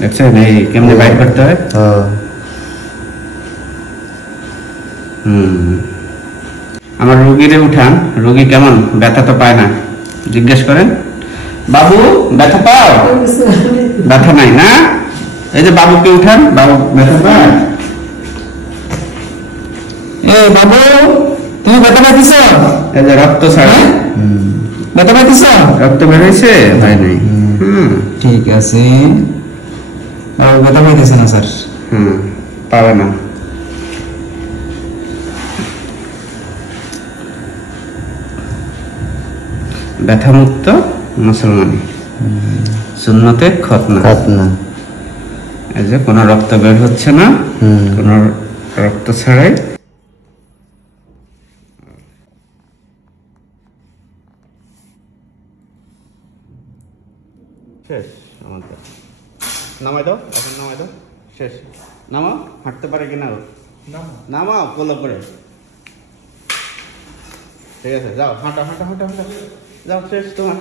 দেখছেন এই কেমনে বাইর করতে হয়। আমার রোগীরে উঠান, রোগী কেমন, ব্যথা তো পায় না, জিজ্ঞেস করেন। বাবু ব্যথা পাও? ব্যথা নাই না? এই যে বাবুকে উঠান, বাবু ব্যথা পায়? এ বাবু তুমি ব্যথা পাইতেছ? এই যে রক্ত ছাড়া ব্যথা পাইতেছ? রক্ত বের হয়েছে? হয় নাই। ঠিক আছে, ব্যথা পাইতেছে না স্যার? পাবে না। ব্যথামুক্ত মুসলমানি, সুন্নতে খতনা। এই যে কোনো রক্ত বের হচ্ছে না, কোনো রক্ত ছাড়াই। শেষ আমাদের। নামাই দাও, এখন নামাই দাও, শেষ। নামাও, হাঁটতে পারে কিনা? নামাও কোলে করে। ঠিক আছে, যাও হাঁটা হাঁটা হাঁটা হাঁটা, যাও, শেষ তোমার।